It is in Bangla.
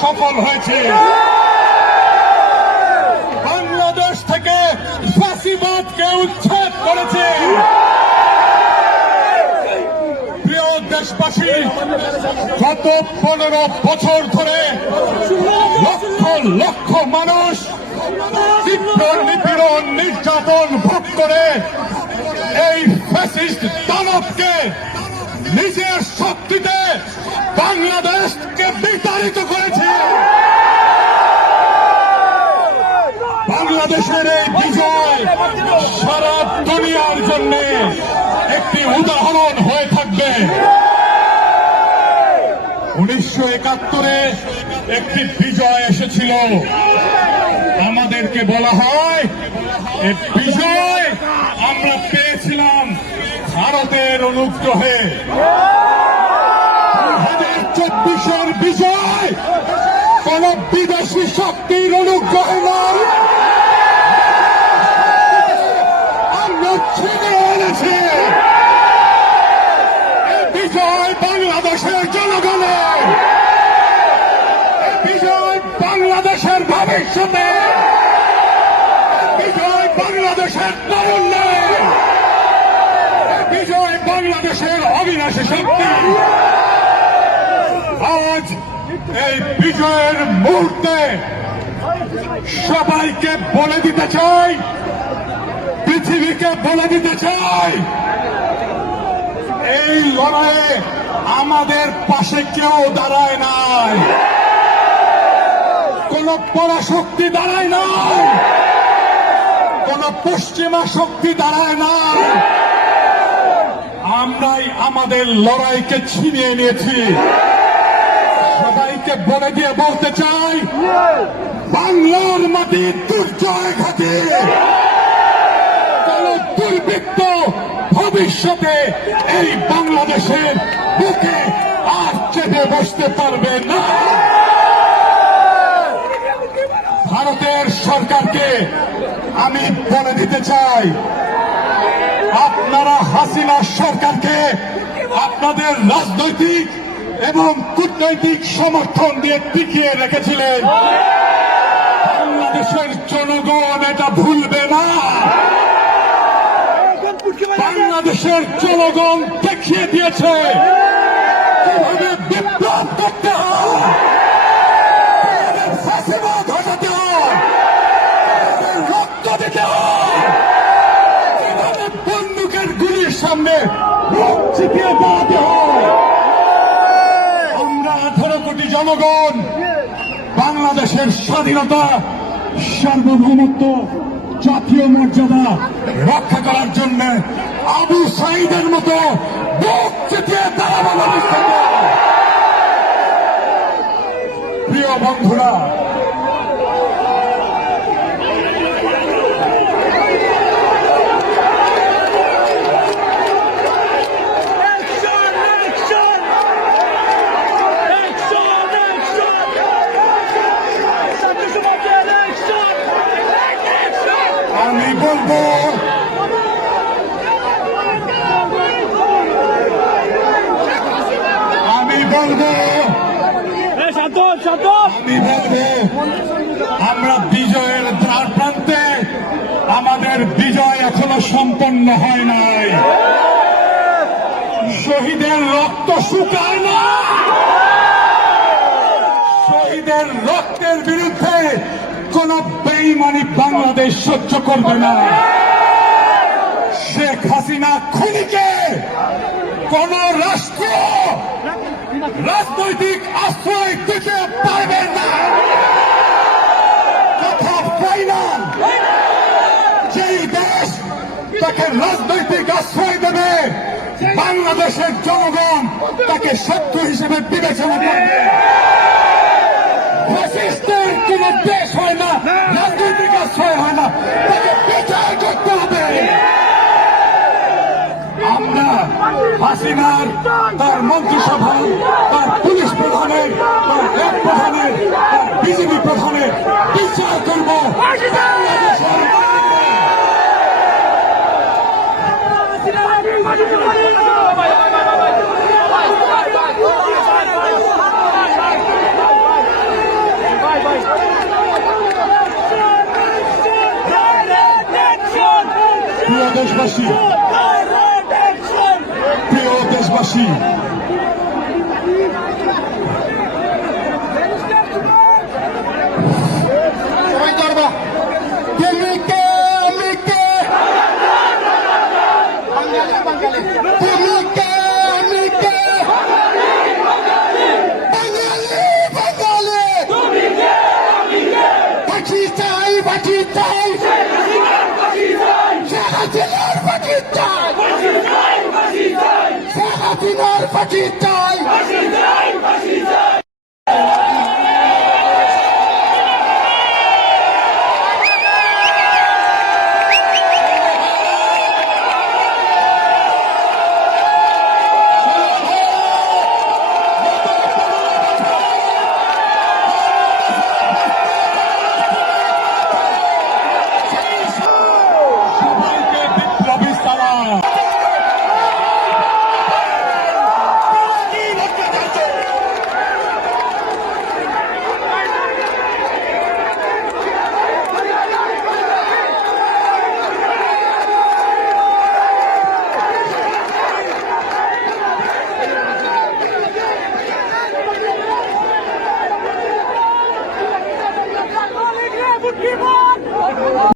সফল হয়েছে। বাংলাদেশ থেকে ফাঁসিবাদকে উচ্ছেদ করেছে। প্রিয় দেশবাসী, গত পনেরো বছর ধরে লক্ষ লক্ষ মানুষ নির্যাতন ভোগ করে এই ফ্যাসিস্ট দানবকে নিজের শক্তিতে বাংলাদেশকে বিতাড়িত করেছে। বাংলাদেশের এই বিজয় সারা দুনিয়ার জন্য একটি উদাহরণ হয়ে থাকবে। উনিশশো একাত্তরে একটি বিজয় এসেছিল। আমাদেরকে বলা হয় বিজয় আমরা পেয়েছিলাম। ভারতের অনুগ্রহে। হাজার চব্বিশের বিজয়। কোন বিদেশি শক্তির অনুগ্রহে নয়। আমরা ছিনে এনেছি। বিজয় বাংলাদেশের জনগণের। বিজয় বাংলাদেশের ভবিষ্যতে। বিজয় বাংলাদেশের তরুণের এই বিজয় বাংলাদেশের অবিনাশী শক্তি। আজ এই বিজয়ের মুহূর্তে সবাইকে বলে দিতে চাই, পৃথিবীকে বলে দিতে চাই, এই লড়াইয়ে আমাদের পাশে কেউ দাঁড়ায় নাই। কোন পরাশক্তি দাঁড়ায় নাই। কোন পশ্চিমা শক্তি দাঁড়ায় নাই। আমরাই আমাদের লড়াইকে ছিনিয়ে নিয়েছি। সবাইকে বলে দিয়ে বলতে চাই, বাংলার মাটি দুর্জয় ঘাটে। দুর্বৃত্ত ভবিষ্যতে এই বাংলাদেশের বুকে আর চেপে বসতে পারবে না। ভারতের সরকারকে আমি বলে দিতে চাই আপনারা হাসিনা সরকারকে আপনাদের রাজনৈতিক এবং কূটনৈতিক সমর্থন দিয়ে টিকিয়ে রেখেছিলেন। বাংলাদেশের জনগণ এটা ভুলবে না। বাংলাদেশের জনগণ দেখিয়ে দিয়েছে। দাঁড়াতে হয়। আমরা আঠারো কোটি জনগণ বাংলাদেশের স্বাধীনতা সার্বভৌমত্ব জাতীয় মর্যাদা রক্ষা করার জন্য আবু সাইদের মতো বুক চেপিয়ে দাঁড়াবো প্রিয় বন্ধুরা আমরা বিজয়ের দ্বার প্রান্তে, আমাদের বিজয় এখনও সম্পন্ন হয় নাই। শহীদের রক্ত শুকায় না। শহীদের রক্তের বিরুদ্ধে কোন বেইমানি বাংলাদেশ সহ্য করবে না। শেখ হাসিনা খুনিকে কোন রাষ্ট্র রাজনৈতিক আশ্রয় দিতে পারবে না কথা ফাইনাল যেই দেশ তাকে রাজনৈতিক আশ্রয় দেবে। বাংলাদেশের জনগণ তাকে শত্রু হিসেবে বিবেচনা করবে। কোন দেশ হয় না, রাজনৈতিক আশ্রয় হয় না, তাকে বিচার করতে হবে। আমরা হাসিনার, তার মন্ত্রিসভা তার পুলিশ প্রধানের, তার র্যাব প্রধানের, তার বিজেপি প্রধানের বিচার করব। Pilotes Baixinho! Pilotes Baixinho! হাসিনার